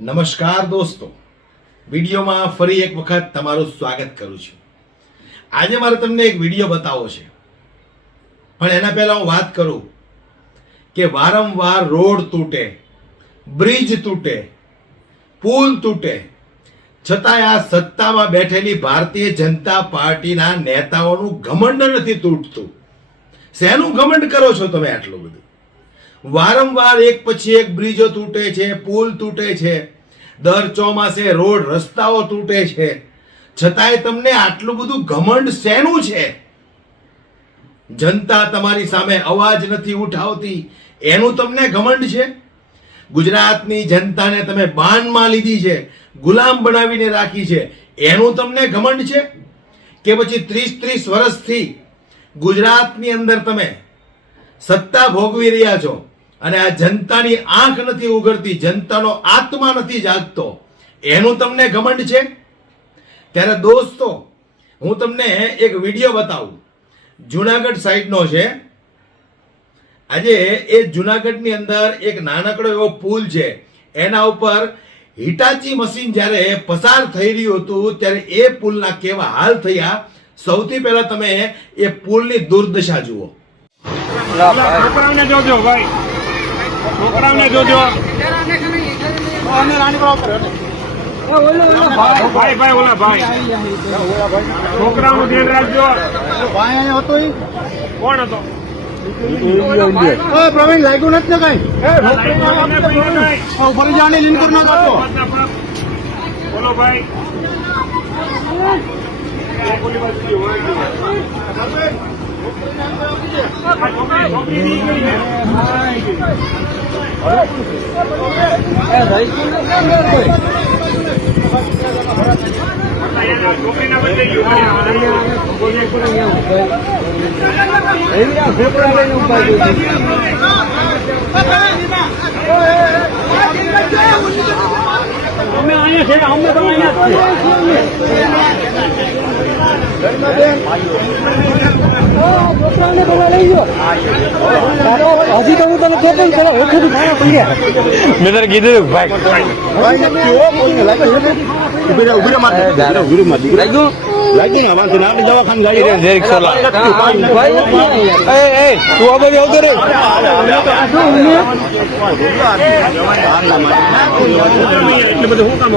નમસ્કાર દોસ્તો. વિડીયોમાં ફરી એક વખત તમારું સ્વાગત કરું છું. આજે મારે તમને એક વીડિયો બતાવવો છે. પણ એના પહેલા હું વાત કરું કે વારંવાર રોડ તૂટે, બ્રિજ તૂટે, પુલ તૂટે, છતાંય આ સત્તામાં બેઠેલી ભારતીય જનતા પાર્ટીના નેતાઓનું ઘમંડ નથી તૂટતું. શેનું ઘમંડ કરો છો તમે આટલું બધું? વારંવાર એક પછી એક બ્રિજો તૂટે છે, પુલ તૂટે છે. દર ચોમાસે રોડ, રસ્તાઓ તૂટે છે. છતાંય તમને આટલું બધું ઘમંડ શેનું છે? જનતા તમારી સામે અવાજ નથી ઉઠાવતી. એનું તમને ઘમંડ છે? ગુજરાતની જનતાને તમે બાનમાં લીધી છે, ગુલામ બનાવીને રાખી છે. એનું તમને ઘમંડ છે? કે પછી ત્રીસ ત્રીસ વર્ષથી ગુજરાતની અંદર તમે સત્તા ભોગવી રહ્યા છો? અને આ જનતાની આંખ નથી ઉઘડતી જનતાનો આત્મા નથી જાગતો. એનું તમને ઘમંડ છે? ત્યારે દોસ્તો હું તમને એક વીડિયો બતાવું. જુનાગઢ સાઈડનો છે. આજે એ જુનાગઢની અંદર એક નાનકડો એવો પુલ છે. એના ઉપર હિટાચી મશીન જ્યારે પસાર થઈ રહ્યું હતું ત્યારે એ પુલના કેવા હાલ થયા? સૌથી પહેલા તમે એ પુલની દુર્દશા જુઓ. છોકરાઓને જોજો ભાઈ. છોકરાઓને જોજો. ભાઈ ભાઈ, ઓલા ભાઈ. છોકરાઓનું ધ્યાન રાખજો. કોણ હતો? પ્રવીણ લાગ્યું નથી ને કઈ ભાઈ ભાઈ. ફરી જવાની લીન કરી ના કાઢો બોલો ભાઈ. અમે અહીંયા છે અમે તમે અહીંયા છોકરાને તો લઈ ગયો હજી તો કીધું ભાઈ ડેરેક સોલા એ એ તું આ બાજુ આવતો રે એટલે બધું શું કામ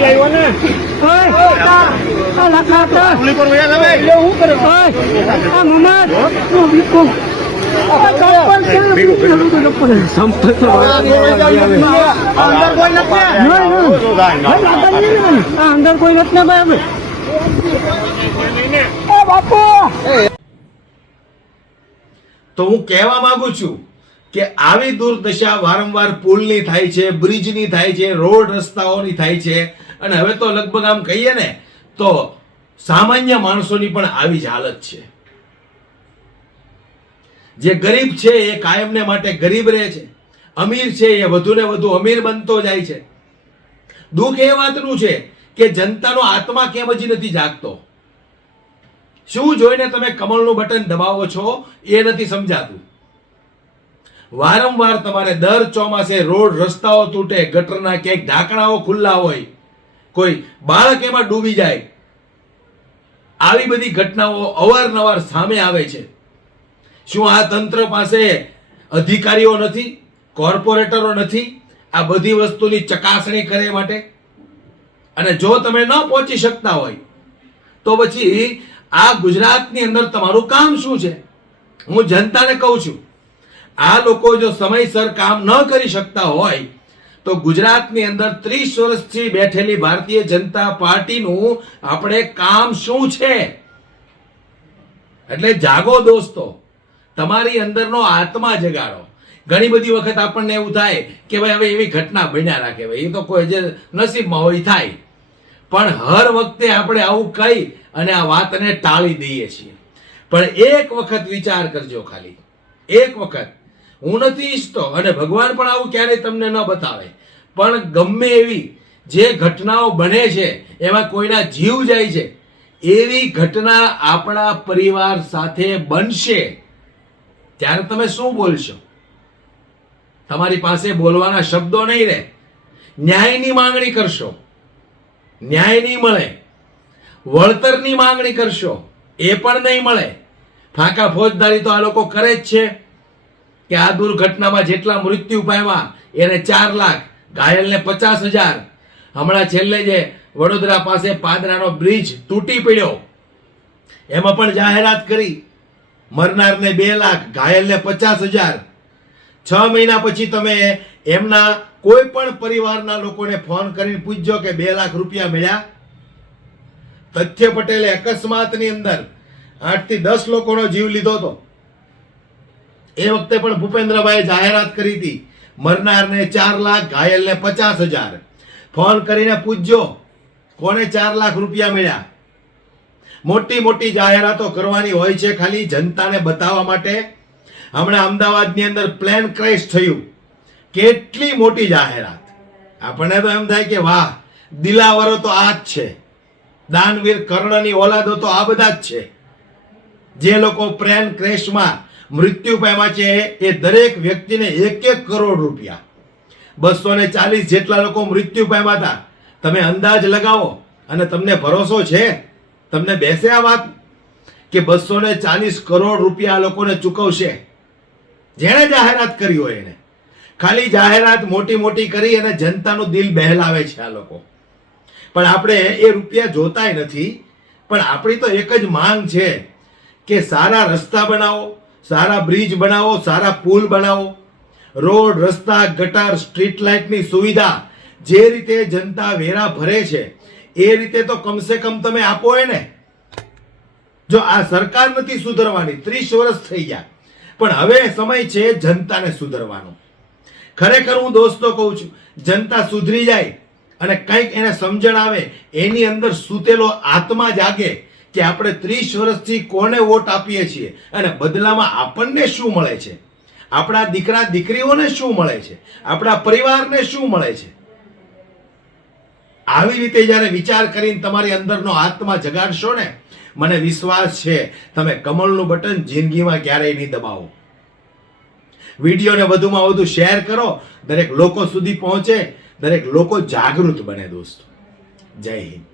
આવ્યો ને અંદર કોઈ નથી ભાઈ બાપુ તો હું કહેવા માંગુ છું કે આવી દુર્દશા વારંવાર પુલની થાય છે, બ્રિજની થાય છે, રોડ રસ્તાઓની થાય છે. અને હવે તો લગભગ આમ કહીએ ને, તો સામાન્ય માણસોની પણ આવી જ હાલત છે. જે ગરીબ છે એ કાયમને માટે ગરીબ રહે છે. અમીર છે એ વધુ ને વધુ અમીર બનતો જાય છે. દુઃખ એ વાતનું છે કે જનતાનો આત્મા કેમ હજી નથી જાગતો? શું જોઈને તમે કમળનું બટન દબાવો છો એ નથી સમજાતું. વારંવાર તમારે દર ચોમાસે રોડ રસ્તાઓ તૂટે, ગટરના ક્યાંક ઢાંકણાઓ ખુલ્લા હોય, કોઈ બાળક એમાં ડૂબી જાય. આવી બધી ઘટનાઓ અવારનવાર સામે આવે છે. શું આ તંત્ર પાસે અધિકારીઓ નથી, કોર્પોરેટરો નથી? આ બધી વસ્તુની ચકાસણી કરે માટે? અને જો તમે ન પહોંચી શકતા હોય, તો પછી આ ગુજરાતની અંદર તમારું કામ શું છે? હું જનતાને કહું છું, આ લોકો જો સમયસર કામ ન કરી શકતા હોય, તો ગુજરાતની અંદર ત્રીસ વર્ષથી બેઠેલી ભારતીય જનતા પાર્ટીનું આપણે કામ શું છે? એટલે જાગો દોસ્તો. તમારી અંદરનો આત્મા જગાડો. ઘણી બધી વખત આપણને એવું થાય કે ભાઈ હવે એવી ઘટના બન્યા રાખે. ભાઈ, એ તો કોઈ જે નસીબમાં હોય થાય. પણ હર વખતે આપણે આવું કહી અને આ વાતને ટાળી દઈએ છીએ. પણ એક વખત વિચાર કરજો ખાલી. એક વખત. હું નથી ઈચ્છતો, અને ભગવાન પણ આવું ક્યારેય તમને ન બતાવે. પણ ગમે એવી જે ઘટનાઓ બને છે, એમાં કોઈના જીવ જાય છે, એવી ઘટના આપણા પરિવાર સાથે બનશે. ત્યારે તમે શું બોલશો? તમારી પાસે બોલવાના શબ્દો નહીં રહે. ન્યાયની માંગણી કરશો. ન્યાય નહીં મળે. વળતરની માંગણી કરશો. એ પણ નહીં મળે. ફાંકા ફોજદારી તો આ લોકો કરે જ છે. કે આ દુર્ઘટનામાં જેટલા મૃત્યુ પામ્યા, એને ચાર લાખ, ઘાયલને પચાસ હજાર. હમણાં છેલ્લે જે વડોદરા પાસે પાદરાનો બ્રિજ તૂટી પડ્યો. એમાં પણ જાહેરાત કરી. મરનારને બે લાખ, ઘાયલને પચાસ હજાર. છ મહિના પછી તમે એમના કોઈ પણ પરિવારના લોકોને ફોન કરીને પૂછજો કે બે લાખ રૂપિયા મળ્યા. તથ્ય પટેલે અકસ્માતની અંદર આઠથી દસ લોકોનો જીવ લીધો હતો. એ વખતે પણ ભૂપેન્દ્રભાઈએ જાહેરાત કરી હતી, મરનારને ચાર લાખ, ઘાયલને પચાસ હજાર. ફોન કરીને પૂછજો, કોને ચાર લાખ રૂપિયા મળ્યા? મોટી મોટી જાહેરાતો કરવાની હોય છે ખાલી જનતાને બતાવવા માટે. હમણાં અમદાવાદની અંદર પ્લેન ક્રેશ થયું. કેટલી મોટી જાહેરાત. આપણને તો એમ થાય કે વાહ, દિલાવરો તો આ જ છે. દાનવીર કર્ણની ઓલાદો તો આ બધા જ છે. જે લોકો પ્લેન ક્રેશમાં મૃત્યુ પામ્યા છે એ દરેક વ્યક્તિને એક એક કરોડ રૂપિયા. બસો ને ચાલીસ જેટલા લોકો મૃત્યુ પામ્યા હતા. તમે અંદાજ લગાવો અને તમને ભરોસો છે? તમને બેસે આ વાત કે બસો ને ચાલીસ કરોડ રૂપિયા આ લોકોને ચૂકવશે? જેણે જાહેરાત કરી હોય એને. ખાલી જાહેરાત મોટી મોટી કરી અને જનતાનું દિલ બહેલાવે છે આ લોકો. પણ આપણે એ રૂપિયા જોતાય નથી. પણ આપણી તો એક જ માંગ છે કે સારા રસ્તા બનાવો, સારા બ્રિજ બનાવો, સારા પુલ બનાવો. રોડ, રસ્તા, ગટર, સ્ટ્રીટ લાઇટની સુવિધા જે રીતે જનતા વેરા ભરે છે એ રીતે તો કમસે કમ તમે આપો એને જો આ સરકાર નથી સુધરવાની, ત્રીસ વર્ષ થઈ ગયા. પણ હવે સમય છે જનતાને સુધરવાનો. ખરેખર હું દોસ્તો કહું છું, જનતા સુધરી જાય અને કંઈક એને સમજણ આવે, એની અંદર સૂતેલો આત્મા જાગે કે આપણે ત્રીસ વર્ષથી કોને વોટ આપીએ છીએ અને બદલામાં આપણને શું મળે છે? આપણા દીકરા દીકરીઓને શું મળે છે? આપણા પરિવારને શું મળે છે? આવી રીતે જ્યારે વિચાર કરીને તમારી અંદરનો આત્મા જગાડશો ને, મને વિશ્વાસ છે, તમે કમળનું બટન જિંદગીમાં ક્યારેય નહીં દબાવો. વિડીયોને વધુમાં વધુ શેર કરો. દરેક લોકો સુધી પહોંચે. દરેક લોકો જાગૃત બને દોસ્તો. જય હિન્દ.